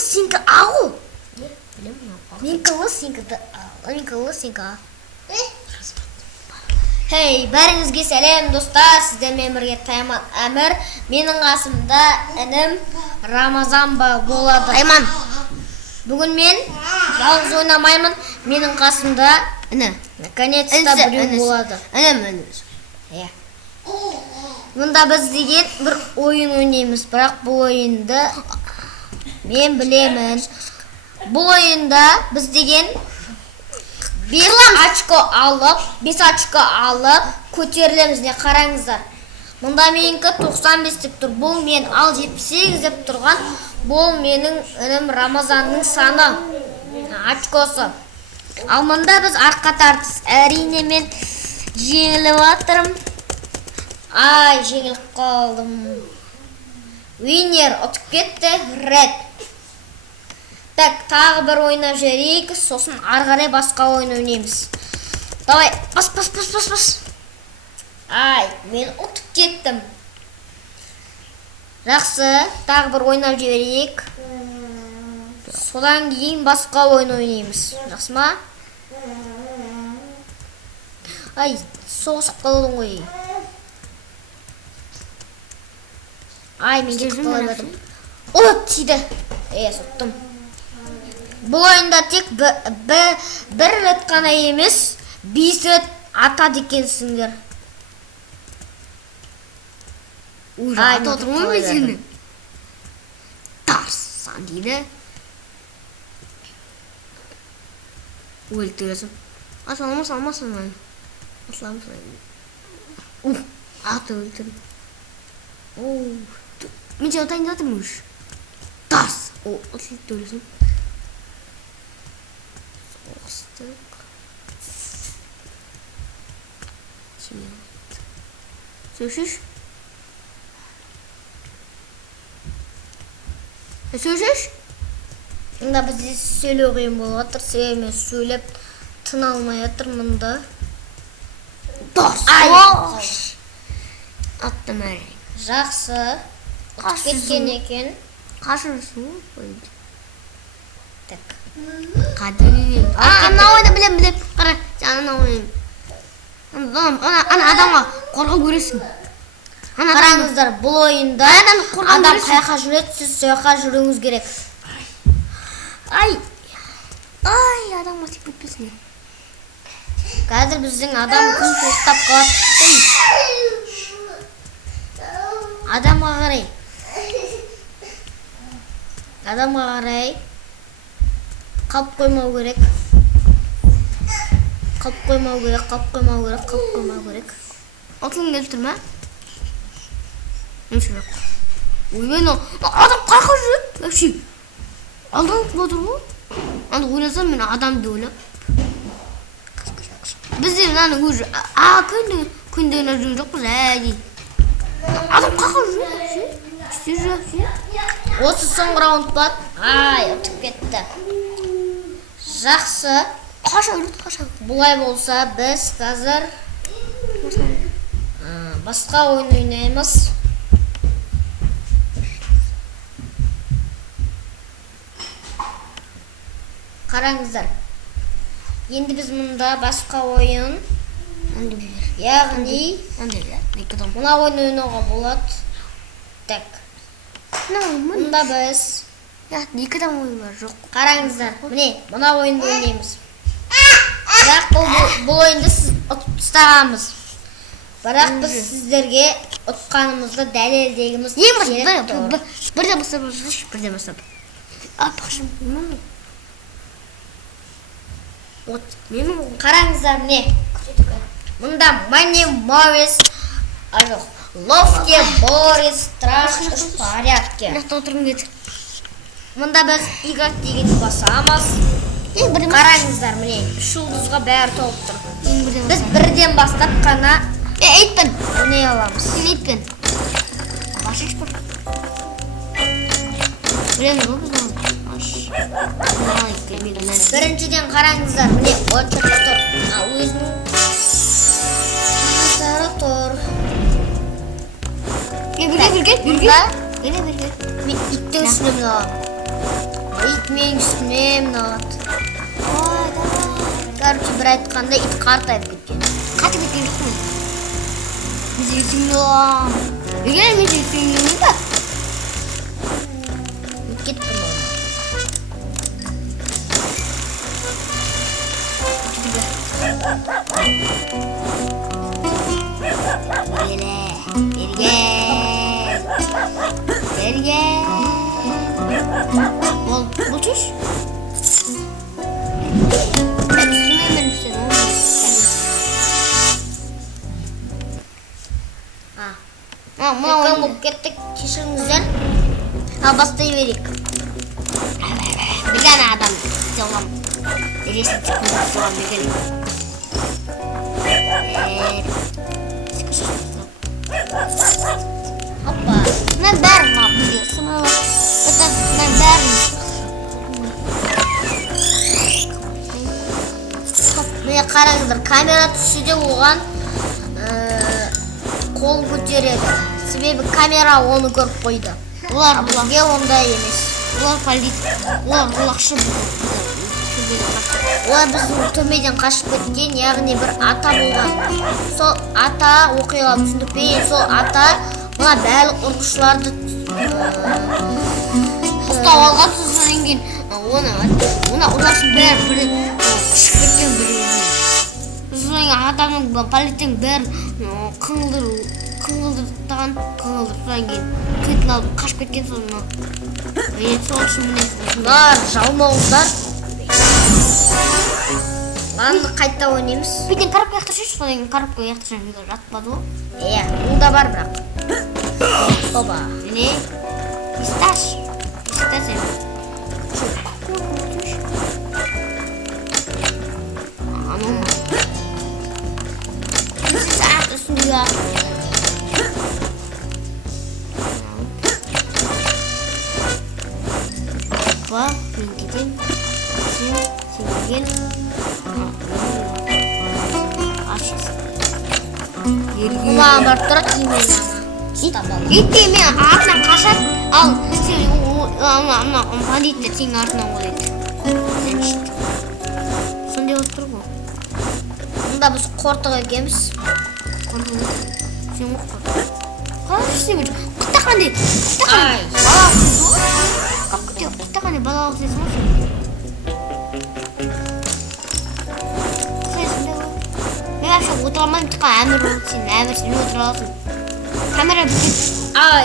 сенікі ағу. Менікі ұлы, сенікі. Хей, бәріңізге сәлем достар, сіздермен бірге Тайман Әмір. Менің қасымда інім Рамазан болады. Тайман. Бүгін мен жалғыз ойнамаймын. Менің қасымда іні. Наконец-то біреу болады. Інім. Мұнда біз деген бір ойын ойнаймыз, бірақ бұл ойынды мен білемін. Бұл ойында біз деген 5 очко алып көтерілеміз. Не қараңыздар. Мұнда менікі 95 деп тұр. Бұл мен ал 78 деп тұрған. Бұл менің інім Рамазанның саны. Очкосы. Ал мұнда біз арқа тартыс. Әрине мен жеңіліп атырым. Ай, жеңіліп қалдым. Винер ұтып кетті. Ред. Так, тағы бір ойнап жөрейік, сосын арғарай басқа ойын ойнаймыз. Давай, бас. Ай, мен ұтып кеттім. Жақсы, тағы бір ойнап жөрейік. Содан кейін басқа ойын ойнаймыз. Жақсы ма? Ай, соғысып қалдым ғой. Ай, мен кетіп қалдым. Ұлт тиді. Соттым. Бұл ойында тек бір рет қана емес, 5 рет атады екенсіңдер. Ата отырмын мен сені. Тарсан дейді. Өлтіресің. Салмасын. Аты өлтірім. Мен сен отайын жатырмын үш. Тарс. Отылып өлесің. Сөшіш? Мұнда бізде сөйлеу қиын болып атыр. Себебі сөйлеп тына алмай атыр мұнда. Ай! Аттым әрі. Жақсы. Кеткен екен. Қашырсың қойды. Так. Қадырын. Ана ойда білем. Қара, жаңына ойын. Ана адамға қорғау көресің. Қараңыздар, бұл ойында адам қаяққа жүреді, сіз сояққа жүруіңіз керек. Ай, адамға тек бітпесіне. Қазір біздің адам күн тоқтап қалады. Адамға қарай. Қалып қоймау керек. Қалып қоймау керек. Отылың келіп тұр ма? Мен шырақ. Оймен адам қайқа жүреді? Әпші. Алдан құлатыр ғой? Анда ойласам мен адамды ойлап. Бізде мынаны өзі. Күндегін жүрген жоқпыз әдей. Адам қайқа жүреді? Әпші. Осы соңғы раунд болады. Ай, ұтып кетті. Жақсы. Қаша. Бұлай болса біз қазір басқа ойын ойнаймыз. Қараңыздар. Енді біз мұнда басқа ойын, яғни мына ойын ойнауға болады. Так. Мұнда біз екі адам ойын бар жоқ. Қараңыздар. Міне, мына ойынды ойнаймыз. Бірақ бұл ойынды сіз ұтып тастағанбыз. Бірақ біз сіздерге ұтқанымызды дәлелдегіміз келеді. Бірден бастап. Қараңыздар, міне. Мұнда Мани Морис, Ловке Борис, Страшно в порядке. Мұнда біз играть дегенді басамыз. Қараңыздар, міне, жұлдызға бәрі толып тұр. Біз бірден бастап қана ойнай аламыз. Сен айтпен. Башыш бір. Білемін ғой біздің. Біріншіден қараңыздар, міне, очық тұр. Өзінің қағаздары тұр. Бірге. Мен иттің үстінен аламын. ит менің үстіме міналады. Короче, бір айтқанда ит қартайып кеткен. Қатып кеткен жоқпын. Мен сені сүймеймін. Егер мен сені сүймеймін ба? Кеттім оны. Bergen. Бұл чүш? Ben üstüme seni oğlum. Ekran болып кеттік, кешіріңіздер. Бастай берейік. Bir tane adam size olan resim çıkması olan bir gelin. Hoppa. Ben berim abi biliyorsun ama ben berim. Міне қараңыздар, камера түсуде оған қол көтереді. Себебі камера оны көріп қойды. Олар Бізге ондай емес. Олар полиция. Олар ақшы Олар біздің түрмеден қашып кеткен, яғни бір ата болған. Сол ата оқиға түсіндікпен, сол ата мына барлық ұрғышыларды ұстап алған содан кейін оны олардың бәрі бір қышып кеткен біреуіне. Содан кейін адамның полицияның бәрін қыңылдырған содан кейін кетін алып қашып кеткен содан сол үшін Бұлар жалмауыздар. Ладно, қайта ойнаймыз. Бірден коробка яқтыршайшы, содан кейін коробка яқтыршайын жатпады ғой. Иә, бұл да бар бірақ. Оба. Не? Писташ. Apa? Mintiin. Singin. Asyik. Мама бар тұрады емей Итте мен артынан қашады, ал сен ана полиция сенің артынан қояды. Сен ішті. Сондай болып тұр ғой. Мұнда біз қортық екеміз. Сен оқы. Қалай істеп жүр? Қыта қандай? Ай. Қыта қандай балалық сесің ғой сен? Мен вообще отыра алмаймын, тыққан әмір болып сен отыра аласың. Камера бізге. Ай.